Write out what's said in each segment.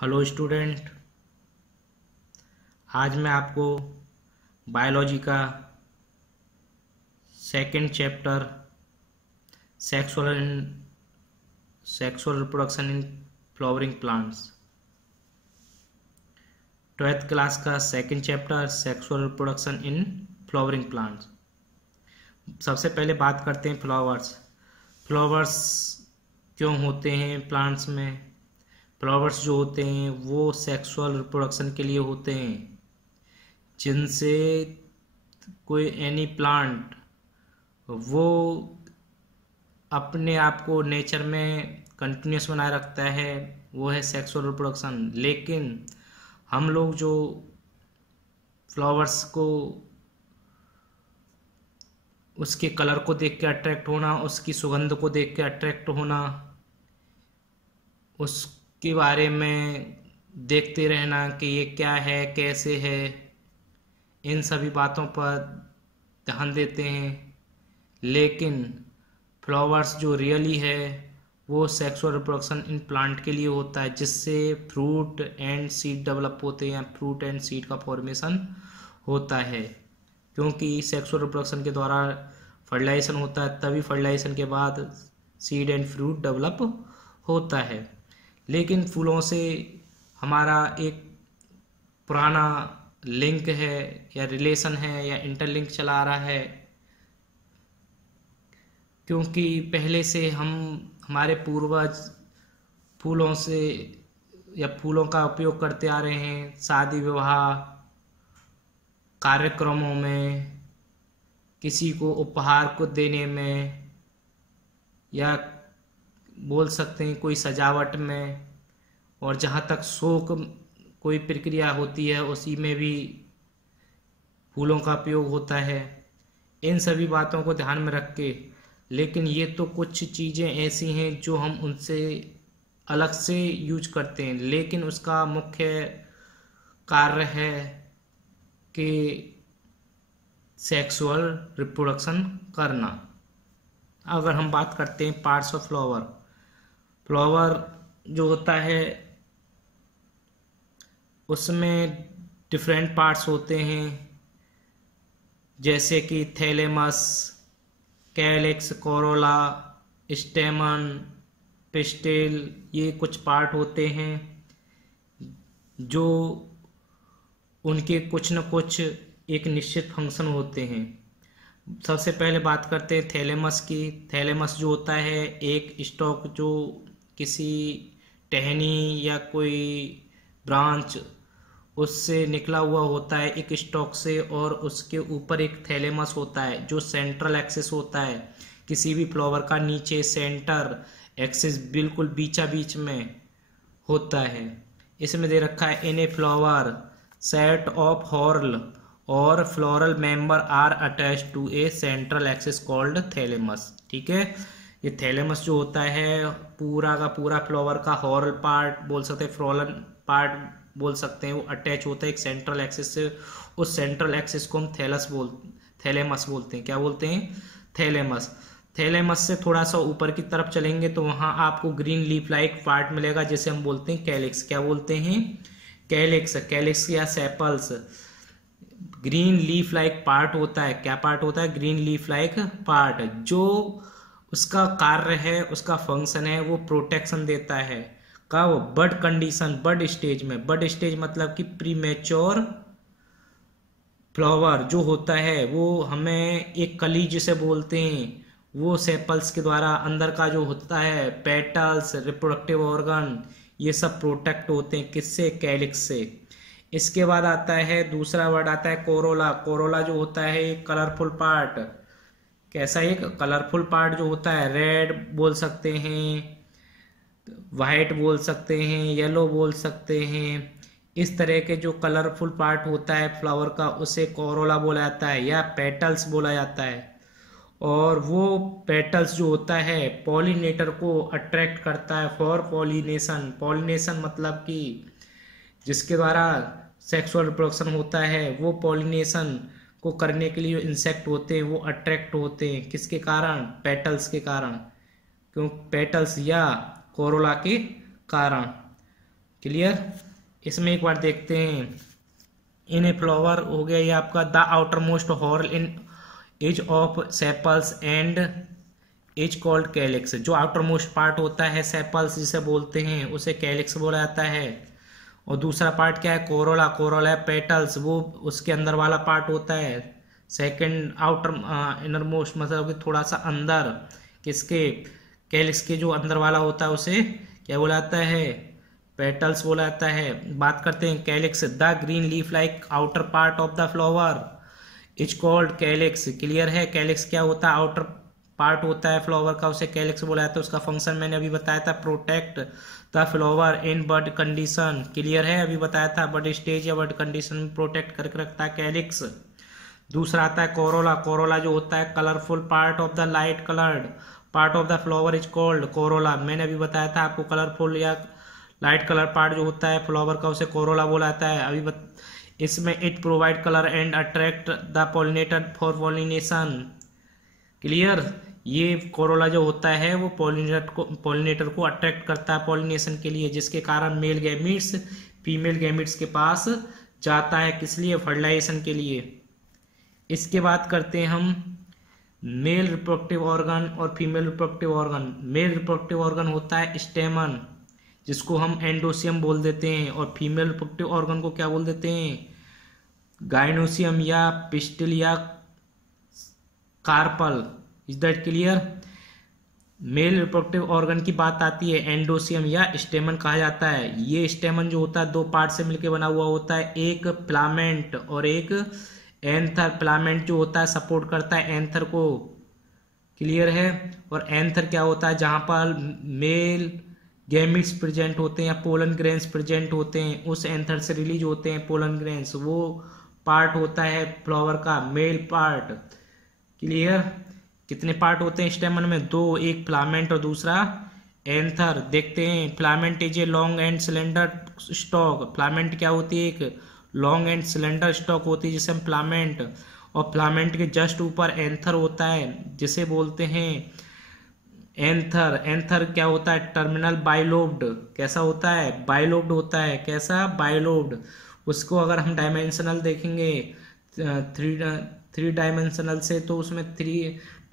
Hello student. आज मैं आपको बायोलॉजी का second chapter sexual reproduction in flowering plants 12th class का second chapter sexual reproduction in flowering plants. सबसे पहले बात करते हैं फ्लावर्स क्यों होते हैं प्लांट्स में। फ्लावर्स जो होते हैं वो सेक्सुअल रिप्रोडक्शन के लिए होते हैं, जिनसे कोई एनी प्लांट वो अपने आप को नेचर में कंटिन्यूस बनाए रखता है, वो है सेक्सुअल रिप्रोडक्शन। लेकिन हम लोग जो फ्लावर्स को उसके कलर को देख के अट्रैक्ट होना, उसकी सुगंध को देख के अट्रैक्ट होना, उसके बारे में देखते रहना कि ये क्या है कैसे है, इन सभी बातों पर ध्यान देते हैं। लेकिन फ्लावर्स जो रियली है वो सेक्सुअल रिप्रोडक्शन इन प्लांट के लिए होता है, जिससे फ्रूट एंड सीड डेवलप होते हैं, फ्रूट एंड सीड का फॉर्मेशन होता है। क्योंकि सेक्सुअल रिप्रोडक्शन के द्वारा फर्टिलाइजेशन होता है, तभी फर्टिलाइजेशन के बाद सीड एंड फ्रूट डेवलप होता है। लेकिन फूलों से हमारा एक पुराना लिंक है या रिलेशन है या इंटरलिंक चला आ रहा है, क्योंकि पहले से हमारे पूर्वज फूलों से या फूलों का उपयोग करते आ रहे हैं शादी विवाह कार्यक्रमों में, किसी को उपहार को देने में, या बोल सकते हैं कोई सजावट में, और जहाँ तक शोक कोई प्रक्रिया होती है उसी में भी फूलों का उपयोग होता है। इन सभी बातों को ध्यान में रख के, लेकिन ये तो कुछ चीज़ें ऐसी हैं जो हम उनसे अलग से यूज करते हैं, लेकिन उसका मुख्य कार्य है कि सेक्सुअल रिप्रोडक्शन करना। अगर हम बात करते हैं पार्ट्स ऑफ फ्लावर जो होता है उसमें डिफरेंट पार्ट्स होते हैं, जैसे कि थैलेमस, कैलिक्स, कोरोला, स्टेमन, पिस्टिल, ये कुछ पार्ट होते हैं जो उनके कुछ न कुछ एक निश्चित फंक्शन होते हैं। सबसे पहले बात करते हैं थैलेमस की। थैलेमस जो होता है एक स्टॉक जो किसी टहनी या कोई ब्रांच उससे निकला हुआ होता है एक स्टॉक से, और उसके ऊपर एक थैलेमस होता है जो सेंट्रल एक्सिस होता है किसी भी फ्लावर का। नीचे सेंटर एक्सिस बिल्कुल बीचा बीच में होता है। इसमें दे रखा है in a flower set of whorl और floral member are attached to a central axis called thalamus. ठीक है, ये थैलेमस जो होता है पूरा का पूरा फ्लावर का हॉर्ल पार्ट बोल सकते हैं, फ्लोरल पार्ट बोल सकते हैं, वो अटैच होता है एक सेंट्रल एक्सिस से। उस सेंट्रल एक्सिस को हम थैलेमस बोलते हैं। क्या बोलते हैं? थैलेमस। थैलेमस से थोड़ा सा ऊपर की तरफ चलेंगे तो वहां आपको ग्रीन लीफ लाइक पार्ट मिलेगा, जिसे हम बोलते हैं कैलिक्स। क्या बोलते हैं? कैलिक्स। कैलिक्स या sepals green leaf like part होता है। क्या पार्ट होता है? Green leaf like part. जो उसका कार्य है, उसका फंक्शन है, वो प्रोटेक्शन देता है। कब? बड कंडीशन, बड स्टेज में। बड स्टेज मतलब कि प्रीमेच्योर फ्लावर जो होता है वो हमें एक कली जिसे बोलते हैं, वो सेपल्स के द्वारा अंदर का जो होता है पेटल्स, रिप्रोडक्टिव ऑर्गन, ये सब प्रोटेक्ट होते हैं। किससे? कैलिक्स से। इसके बाद आता है दूसरा वर्ड आता है कोरोला। कोरोला जो होता है एक कलरफुल पार्ट। कैसा? एक कलरफुल पार्ट जो होता है, रेड बोल सकते हैं, वाइट बोल सकते हैं, येलो बोल सकते हैं। इस तरह के जो कलरफुल पार्ट होता है फ्लावर का उसे कोरोला बोला जाता है या पेटल्स बोला जाता है। और वो पेटल्स जो होता है पॉलिनेटर को अट्रैक्ट करता है फॉर पॉलिनेशन। पॉलिनेशन मतलब कि जिसके द्वारा सेक्सुअल रिप्रोडक्शन होता है, वो पॉलिनेशन को करने के लिए इंसेक्ट होते हैं वो अट्रैक्ट होते हैं। किसके कारण? पेटल्स के कारण। क्यों? पेटल्स या कोरोला के कारण। क्लियर। इसमें एक बार देखते हैं। इन ए फ्लावर हो गया ये आपका the outermost whorl in as of sepals and are called calyx. जो आउटर मोस्ट पार्ट होता है सेपल्स जिसे बोलते हैं उसे कैलिक्स बोला जाता है। और दूसरा पार्ट क्या है, कोरोला। कोरोला पेटल्स, वो उसके अंदर वाला पार्ट होता है। सेकंड आउटर इनर मोस्ट मतलब कि थोड़ा सा अंदर किसके, कैलिक्स के जो अंदर वाला होता है उसे क्या बोला जाता है, पेटल्स बोला जाता है। बात करते हैं calyx. The green leaf like outer part of the flower is called calyx. Clear है। कैलिक्स क्या होता है, आउटर पार्ट होता है फ्लावर का, उसे कैलिक्स बोला जाता है। उसका फंक्शन मैंने अभी बताया था, protect the flower in bud condition. Clear है, अभी बताया था बड स्टेज या बड कंडीशन में प्रोटेक्ट करके रखता है कैलिक्स। दूसरा आता है कोरोला। कोरोला जो होता है colourful part of the light coloured part of the flower is called Corolla. मैंने अभी बताया था आपको, कलरफुल या लाइट कलर पार्ट जो होता है फ्लावर का उसे कोरोला बोला जाता है। इसमें it provide colour and attract the pollinator for pollination. Clear. ये कोरोला जो होता है वो पॉलिनेटर को अट्रैक्ट करता है पॉलिनेशन के लिए, जिसके कारण मेल गैमीट्स फीमेल गैमीट्स के पास जाता है। किस लिए, फर्टिलाइजेशन के लिए। इसके बाद करते हैं हम मेल रिप्रोडक्टिव ऑर्गन और female reproductive organ. Mail reproductive organ होता है स्टेमन, जिसको हम एंडोसियम बोल देते हैं, और फीमेल रिप्रोडक्टिव ऑर्गन को क्या बोल देते हैं, गाइनोसियम या पिस्टिल या carpel. Is that clear. Male reproductive organ की बात आती है, एंडोसियम या स्टेमन कहा जाता है। ये स्टेमन जो होता है दो पार्ट से मिलकर बना हुआ होता है, एक फिलामेंट और एक एंथर। फिलामेंट जो होता है सपोर्ट करता है एंथर को। क्लियर है। और एंथर क्या होता है, जहां पर मेल गैमिट्स प्रेजेंट होते हैं या पोलन ग्रेन्स प्रेजेंट होते हैं, उस एंथर से रिलीज होते हैं पोलन ग्रेन्स। वो पार्ट होता है फ्लावर का मेल पार्ट। क्लियर। कितने पार्ट होते हैं स्टेमन में, दो, एक फिलामेंट और दूसरा एंथर। देखते हैं। Filament is a long and cylinder stock. Filament क्या होती है, एक लॉन्ग एंड सिलेंडर स्टॉक होती है जिसे हम फिलामेंट, और फिलामेंट के जस्ट ऊपर एंथर होता है जिसे बोलते हैं एंथर। एंथर क्या होता है, टर्मिनल बाइलोब्ड। कैसा होता है, बाइलोब्ड होता है। कैसा, बाइलोब्ड। उसको अगर हम डायमेंशनल देखेंगे थ्री डायमेंशनल से, तो उसमें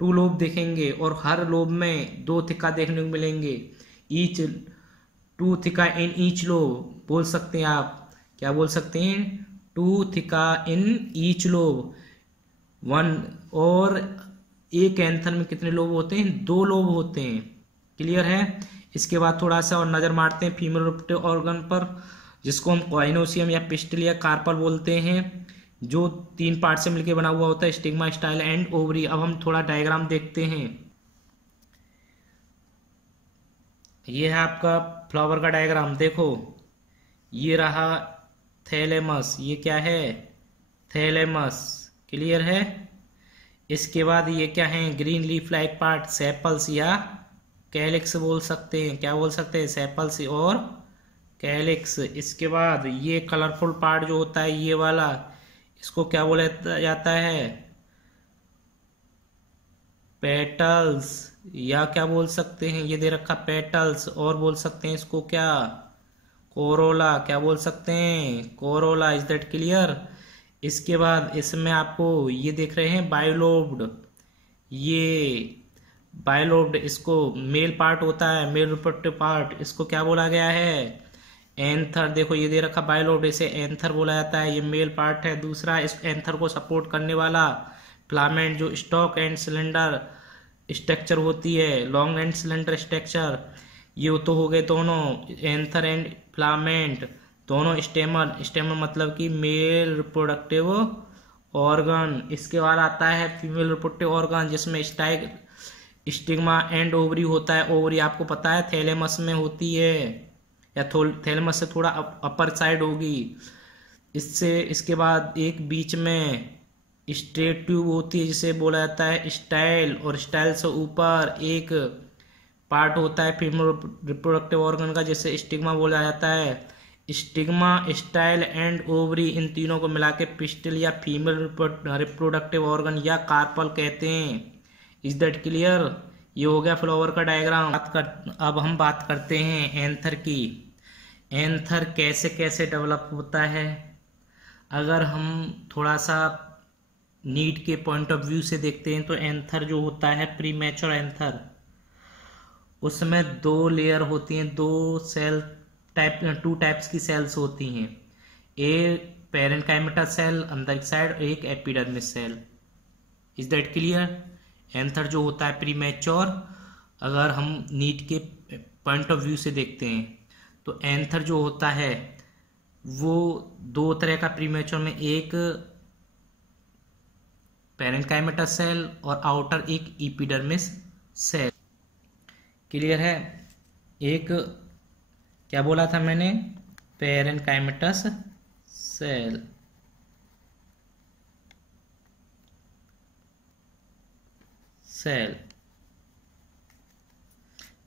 2 लोब देखेंगे और हर लोब में 2 थिका देखने को मिलेंगे। ईच 2 थिका इन ईच लोब बोल सकते हैं आप। क्या बोल सकते हैं, 2 थिका इन ईच लोब। 1 और एक एंथर में कितने लोब होते हैं, 2 लोब होते हैं। क्लियर है। इसके बाद थोड़ा सा और नजर मारते हैं फीमेल रिप्रोडक्टिव ऑर्गन पर, जिसको हम गाइनोसियम या पिस्टिल या कार्पल बोलते हैं, जो 3 पार्ट से मिलकर बना हुआ होता है, स्टिग्मा, स्टाइल एंड ओवरी। अब हम थोड़ा डायग्राम देखते हैं। ये है आपका फ्लावर का डायग्राम। देखो ये रहा थैलेमस। ये क्या है, थैलेमस। क्लियर है। इसके बाद ये क्या है, green leaf like part, sepals या कैलिक्स बोल सकते हैं। क्या बोल सकते हैं, सेपल्स और कैलिक्स। इसके बाद ये कलरफुल पार्ट जो होता है ये वाला, इसको क्या बोला जाता है, पेटल्स, या क्या बोल सकते हैं, ये दे रखा पेटल्स, और बोल सकते हैं इसको क्या, कोरोला। क्या बोल सकते हैं, कोरोला। Is that clear. इसके बाद इसमें आपको ये देख रहे हैं बायोलोब्ड। ये बायोलोब्ड, इसको मेल पार्ट होता है, मेल रिप्रोडक्टिव पार्ट, इसको क्या बोला गया है, एंथर। देखो ये दे रखा बायोलोब्ड, इसे एंथर बोला जाता है। ये मेल पार्ट है। दूसरा इस एंथर को सपोर्ट करने वाला फिलामेंट, जो स्टॉक एंड सिलेंडर स्ट्रक्चर होती है, लॉन्ग एंड सिलेंडर स्ट्रक्चर। ये तो हो गए दोनों, एंथर एंड फिलामेंट दोनों। स्टेमन मतलब कि मेल रिप्रोडक्टिव ऑर्गन। इसके बाद आता है फीमेल रिप्रोडक्टिव ऑर्गन, जिसमें स्टिग्मा एंड ओवरी होता है। ओवरी आपको पता है थैलेमस में होती है, या थैलेमस से थोड़ा अपर साइड होगी। इसके बाद एक बीच में स्ट्रेट ट्यूब होती है जिसे बोला जाता है स्टाइल, और स्टाइल से ऊपर एक पार्ट होता है फीमेल रिप्रोडक्टिव ऑर्गन का, जिसे स्टिग्मा बोला जाता है। स्टिग्मा, स्टाइल एंड ओवरी, इन तीनों को मिला के पिस्टिल या फीमेल रिप्रोडक्टिव ऑर्गन या कार्पल कहते हैं। Is that clear. ये हो गया फ्लावर का डायग्राम। अब हम बात करते हैं एंथर की। एंथर कैसे कैसे डेवलप होता है। अगर हम थोड़ा सा नीट के पॉइंट ऑफ व्यू से देखते हैं तो एंथर जो होता है, प्रीमैच्योर एंथर, उसमें 2 लेयर होती हैं, 2 सेल टाइप, 2 टाइप्स की सेल्स होती हैं। एक पेरेन्काइमेटा सेल अंदर की साइड, एक epidermis cell. Is that clear. Anther जो होता है प्रीमैच्योर, अगर हम नीट के पॉइंट ऑफ व्यू से देखते हैं तो एंथर जो होता है वो 2 तरह का प्रीमैच्योर में, एक पेरेन्काइमेटा सेल और आउटर एक एपिडर्मिस सेल। क्लियर है। एक क्या बोला था मैंने, पेरेन्काइमेटस सेल,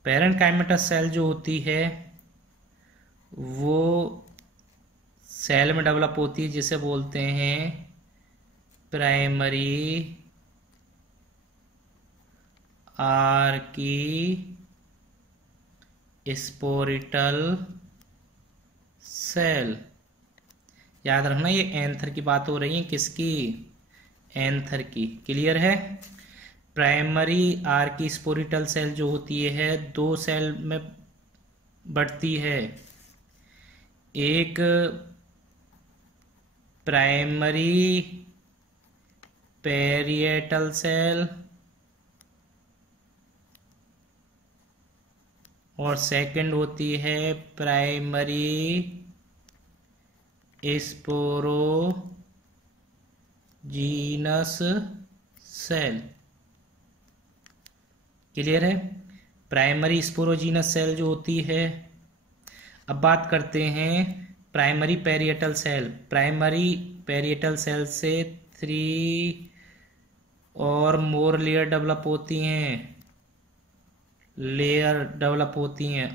पेरेन्काइमेटस सेल जो होती है वो सेल में डेवलप होती है जिसे बोलते हैं प्राइमरी आर्की स्पोरिटल सेल। याद रखना ये एंथर की बात हो रही है, किसकी, एंथर की। क्लियर है। प्राइमरी आर्की स्पोरिटल सेल जो होती है 2 सेल में बढ़ती है, एक प्राइमरी पेरिएटल सेल और सेकंड होती है प्राइमरी स्पोरोजीनस सेल। क्लियर है। प्राइमरी स्पोरोजीनस सेल जो होती है। अब बात करते हैं primary parietal cell. Primary parietal cell से 3 और मोर लेयर डेवलप होती हैं,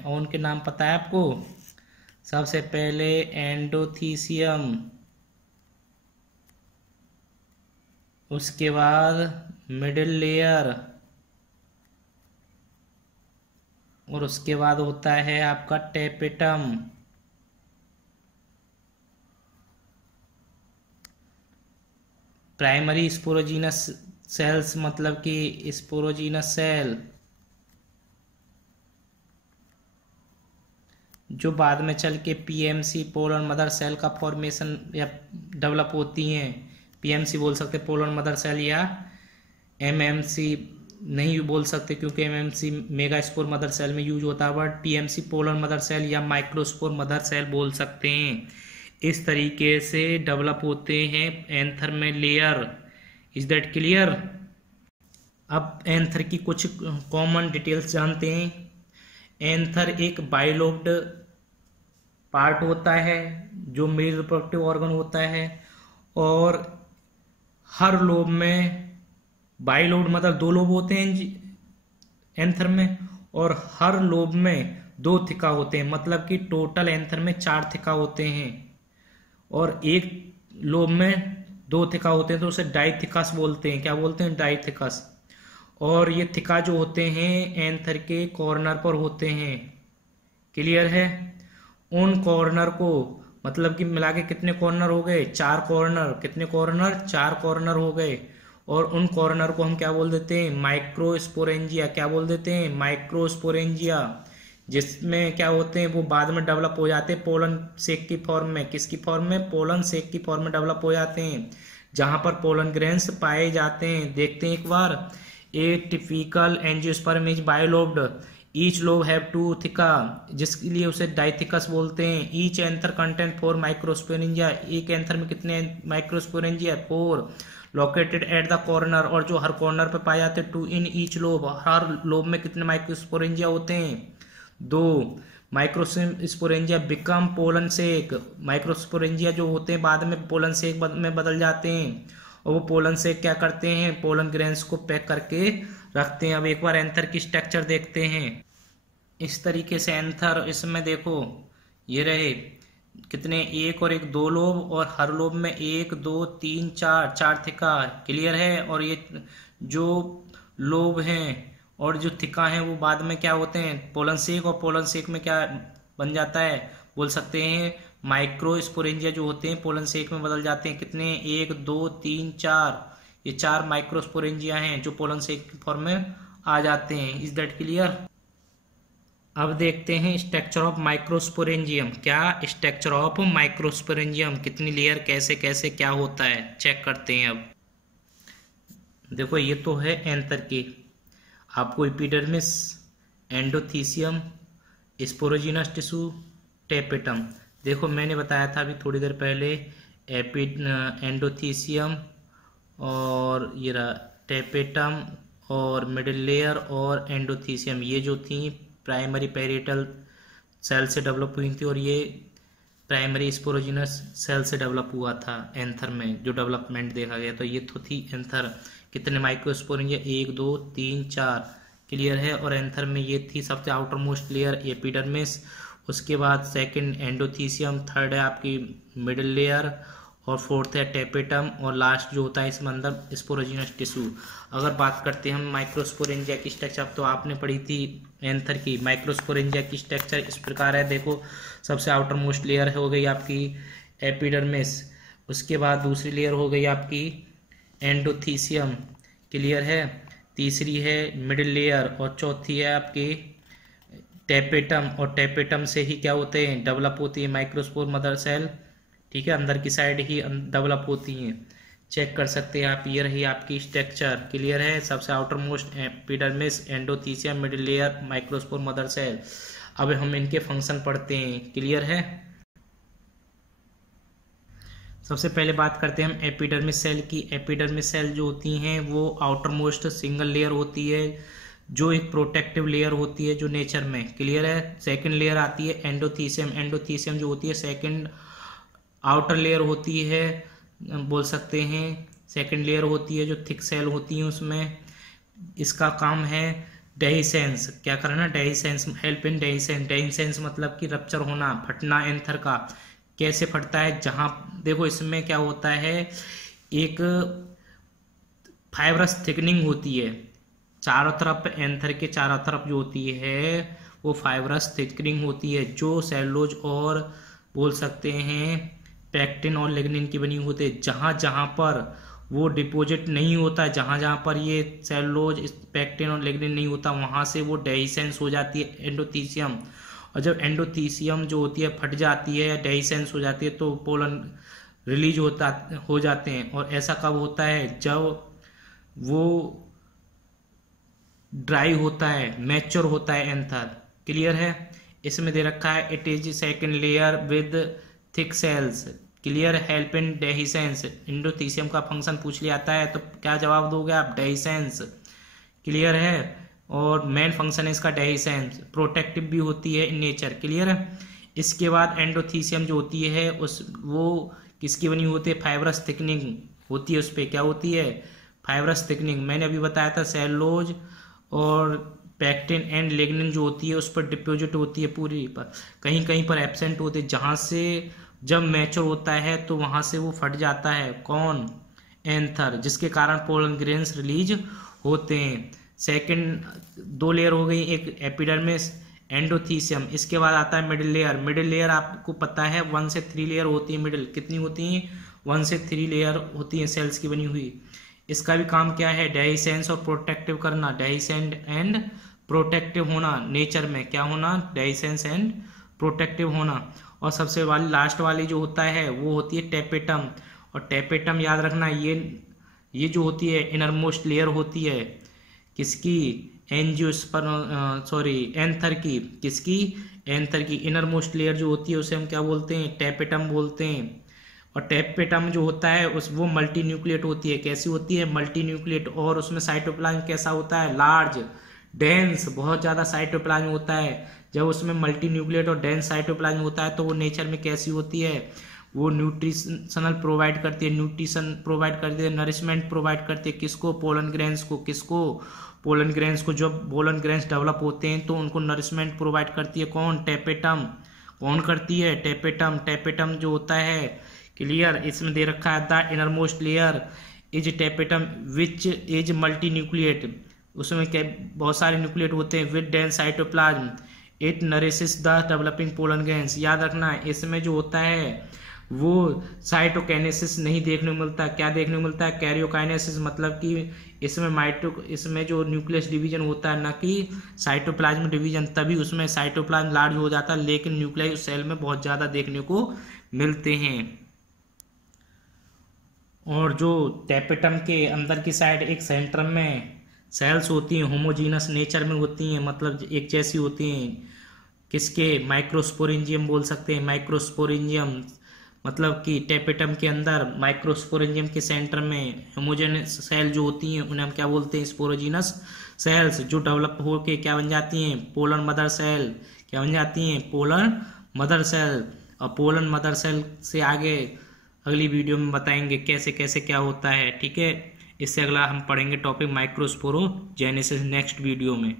और उनके नाम पता है आपको। सबसे पहले एंडोथीसियम, उसके बाद मिडिल लेयर, और उसके बाद होता है आपका टेपेटम। प्राइमरी स्पोरोजीनस सेल्स मतलब कि स्पोरोजीनस सेल जो बाद में चल के पीएमसी, पोलर मदर सेल का फॉर्मेशन या डेवलप होती हैं। पीएमसी बोल सकते पोलर मदर सेल, या एमएमसी नहीं बोल सकते क्योंकि MMC mega spore mother cell में यूज होता है, but PMC polar mother cell या माइक्रोस्पोर मदर सेल बोल सकते हैं। इस तरीके से डेवलप होते हैं एंथर में लेयर। Is that clear. अब एंथर की कुछ कॉमन डिटेल्स जानते हैं। एंथर एक बाइलोब्ड पार्ट होता है जो मेल रिप्रोडक्टिव ऑर्गन होता है, और हर लोब में, बाइलोब्ड मतलब 2 लोब होते हैं एंथर में, और हर लोब में 2 थिका होते हैं, मतलब कि टोटल एंथर में 4 थिका होते हैं, और एक लोब में 2 थिका होते हैं तो उसे डाइथिकस बोलते हैं। क्या बोलते हैं, डाइथिकस। और ये थिका जो होते हैं एंथर के कॉर्नर पर होते हैं। क्लियर है। उन कॉर्नर को, मतलब कि मिला के कितने कॉर्नर हो गए, 4 कॉर्नर। कितने कॉर्नर, 4 कॉर्नर हो गए। और उन कॉर्नर को हम क्या बोल देते हैं, माइक्रोस्पोरेंजिया। क्या बोल देते हैं, माइक्रोस्पोरेंजिया, जिसमें क्या होते हैं वो बाद में डेवलप हो जाते हैं पोलन सेक की फॉर्म में। किसकी फॉर्म में, पोलन सेक की फॉर्म में डेवलप हो जाते हैं, जहां पर पोलन ग्रेन्स पाए जाते हैं। देखते हैं एक बार। A typical angiosperm is bilobed, each lobe have 2 theca, जिसके लिए उसे डाइथिकस बोलते हैं। ईच एंथर कंटेंट 4 माइक्रोस्पोरेंजिया, एक एंथर में कितने microsporangia, 4, located at the corner, और जो हर कॉर्नर पे पाए जाते हैं 2 इन ईच लोब। हर लोब में कितने माइक्रोस्पोरेंजिया होते हैं, 2। Microsporangia become pollen sac, microsporangia जो होते हैं बाद में पोलन सेक में बदल जाते हैं, और वो पोलन सेक क्या करते हैं, पोलन ग्रेन्स को पैक करके रखते हैं। अब एक बार एंथर की स्ट्रक्चर देखते हैं। इस तरीके से एंथर, इसमें देखो ये रहे कितने, 1 और 1 2 लोब, और हर लोब में 1 2 3 4 थिका। क्लियर है। और ये जो लोब हैं और जो थिका हैं वो बाद में क्या होते हैं, पोलन सेक, और पोलन सेक में क्या बन जाता है, बोल सकते हैं माइक्रोस्पोरेंजिया जो होते हैं पोलन से एक में बदल जाते हैं। कितने, 1 2 3 4, ये 4 माइक्रोस्पोरेंजिया हैं जो पोलन से एक फॉर्म में आ जाते हैं। Is that clear? अब देखते हैं स्ट्रक्चर ऑफ माइक्रोस्पोरेंजियम। क्या स्ट्रक्चर ऑफ माइक्रोस्पोरेंजियम, कितनी लेयर, कैसे कैसे क्या होता है, चेक करते हैं। अब देखो ये तो है एंथर की, आपको epidermis, endothecium, sporogenous tissue, tapetum. देखो मैंने बताया था अभी थोड़ी देर पहले एंडोथीसियम और ये रहा टेपेटम और मिडिल लेयर और एंडोथीसियम, ये जो थी प्राइमरी पेरिटल सेल से डेवलप हुई थी और ये प्राइमरी स्पोरोजिनस सेल से डेवलप हुआ था एंथर में, जो डेवलपमेंट देखा गया। तो ये तो थी एंथर। कितने माइक्रोस्पोरेंजिया, 1 2 3 4, क्लियर है। और एंथर में ये थी सबसे आउटर मोस्ट लेयर एपिडर्मिस, उसके बाद सेकंड एंडोथीसियम, थर्ड है आपकी मिडिल लेयर और फोर्थ है टेपेटम और लास्ट जो होता है इसमें अंदर स्पोरोजिनस टिश्यू। अगर बात करते हैं हम माइक्रोस्पोरेंजिया की स्ट्रक्चर, तो आपने पढ़ी थी एंथर की। माइक्रोस्पोरेंजिया की स्ट्रक्चर इस प्रकार है, देखो सबसे आउटर मोस्ट लेयर हो गई आपकी एपिडर्मिस, उसके बाद दूसरी लेयर हो गई आपकी एंडोथीसियम, क्लियर है, तीसरी है मिडिल लेयर और चौथी है आपकी टेपेटम। और टेपेटम से ही क्या होते हैं, डेवलप होती है माइक्रोस्पोर मदर सेल, ठीक है, अंदर की साइड ही डेवलप होती हैं। चेक कर सकते हैं आप, ये रही आपकी स्ट्रक्चर, क्लियर है। सबसे outermost epidermis, endothecium, middle layer, microspore mother cell. अब हम इनके फंक्शन पढ़ते हैं, क्लियर है। सबसे पहले बात करते हैं हम एपिडर्मिस सेल की। एपिडर्मिस सेल जो होती हैं वो आउटर मोस्ट सिंगल लेयर होती है, जो एक प्रोटेक्टिव लेयर होती है जो नेचर में, क्लियर है। सेकंड लेयर आती है एंडोथीसियम। एंडोथीसियम जो होती है सेकंड आउटर लेयर होती है, बोल सकते हैं सेकंड लेयर होती है जो थिक सेल होती है उसमें। इसका काम है डेहिसेंस, क्या करना, dehiscence, help in dehiscence. Dehiscence मतलब कि रप्चर होना, फटना एंथर का। कैसे फटता है, जहां देखो इसमें क्या होता है, एक फाइब्रस थिकनिंग होती है चारों तरफ, एंथर के चारों तरफ जो होती है वो फाइब्रस थिकनिंग होती है, जो सेलुलोज और बोल सकते हैं पैक्टिन और लिग्निन की बनी होती है। जहां जहां पर वो डिपॉजिट नहीं होता है, जहां जहां पर ये सेलुलोज, पैक्टिन और लिग्निन नहीं होता, वहां से वो डेहिसेंस हो जाती है एंडोथीसियम। और जब एंडोथीसियम जो होती है फट जाती है, डेहिसेंस हो जाती है, तो पोलन रिलीज हो जाते हैं। और ऐसा कब होता है, जब वो ड्राई होता है, मैच्योर होता है एंथर, क्लियर है। इसमें दे रखा है it is second layer with thick cells, clear, help in dehiscence. Endothecium का फंक्शन पूछ लिया आता है तो क्या जवाब दोगे आप, डेहिसेंस, क्लियर है। और मेन फंक्शन है इसका डेहिसेंस, प्रोटेक्टिव भी होती है इन नेचर, क्लियर है। इसके बाद एंडोथीसियम जो होती है वो किसकी बनी होती है, फाइब्रस थिकनिंग होती है, उस पर क्या होती है, फाइब्रस थिकनिंग। मैंने अभी बताया था सेलुलोज और पैक्टिन एंड लिग्निन जो होती है उस पर डिपोजिट होती है पूरी पर, कहीं कहीं पर एब्सेंट होती है, जहां से जब मैच्योर होता है तो वहां से वो फट जाता है, कौन, एंथर, जिसके कारण पोलन ग्रेन्स रिलीज होते हैं। सेकंड दो लेयर हो गई, एक एपिडर्मिस, एंडोथीसियम। इसके बाद आता है मिडिल लेयर। मिडिल लेयर आपको पता है 1 से 3 लेयर होती है मिडिल, कितनी होती है, 1 से 3 लेयर होती है सेल्स की बनी हुई। इसका भी काम क्या है, डेहिसेंस और प्रोटेक्टिव करना, डेहिसेंस एंड प्रोटेक्टिव होना, नेचर में क्या होना, डेहिसेंस एंड प्रोटेक्टिव होना। और सबसे वाली लास्ट वाली जो होता है वो होती है टेपेटम। और टेपेटम याद रखना, ये जो होती है इनरमोस्ट लेयर होती है किसकी, एंथर की, किसकी, एंथर की इनरमोस्ट लेयर जो होती है उसे हम क्या बोलते हैं, टेपेटम बोलते हैं। और टेपेटम जो होता है वो मल्टी न्यूक्लिएट होती है, कैसी होती है, मल्टी न्यूक्लिएट। और उसमें साइटोप्लाज्म कैसा होता है, लार्ज, डेंस, बहुत ज्यादा साइटोप्लाज्म होता है। जब उसमें मल्टी न्यूक्लिएट और डेंस साइटोप्लाज्म होता है तो वो नेचर में कैसी होती है, वो न्यूट्रिशनल प्रोवाइड करती है, न्यूट्रिशन प्रोवाइड करती है, नरिशमेंट प्रोवाइड करती है, किसको, पोलन ग्रेन्स को, किसको, पोलन ग्रेन्स को। जब पोलन ग्रेन्स डेवलप होते हैं तो उनको नरिशमेंट प्रोवाइड करती है कौन, टेपेटम। कौन करती है, टेपेटम। टेपेटम जो होता है, क्लियर, इसमें दे रखा है the innermost layer is tapetum which is multi nucleate. उसमें क्या बहुत सारे न्यूक्लिएट होते हैं, with dense cytoplasm it nourishes the developing pollen grains. याद रखना इसमें जो होता है वो साइटोकाइनेसिस नहीं देखने को मिलता। क्या देखने को मिलता है? कैरियोकाइनेसिस, मतलब कि इसमें जो न्यूक्लियस डिवीजन होता है, ना कि साइटोप्लाज्म डिवीजन। तभी उसमें साइटोप्लाज्म लार्ज हो जाता है, लेकिन न्यूक्लियाई उस सेल में बहुत ज़्यादा देखने को मिलते हैं। और जो टैपेटम के अंदर की साइड एक सेंटर में सेल्स होती हैं, होमोजीनस नेचर में होती हैं, मतलब एक जैसी होती हैं। किसके? माइक्रोस्पोरेंजियम बोल सकते हैं, माइक्रोस्पोरेंजियम। मतलब कि टैपेटम के अंदर माइक्रोस्पोरेंजियम के सेंटर में होमोजेनस सेल जो होती हैं उन्हें हम क्या बोलते हैं? स्पोरोजीनस सेल्स, जो डेवलप होके क्या बन जाती हैं? Pollen mother cell. क्या बन जाती हैं? Pollen mother cell. और पोलन मदर सेल से आगे अगली वीडियो में बताएंगे कैसे कैसे क्या होता है, ठीक है। इससे अगला हम पढ़ेंगे टॉपिक माइक्रोस्पोरोजेनेसिस नेक्स्ट वीडियो में।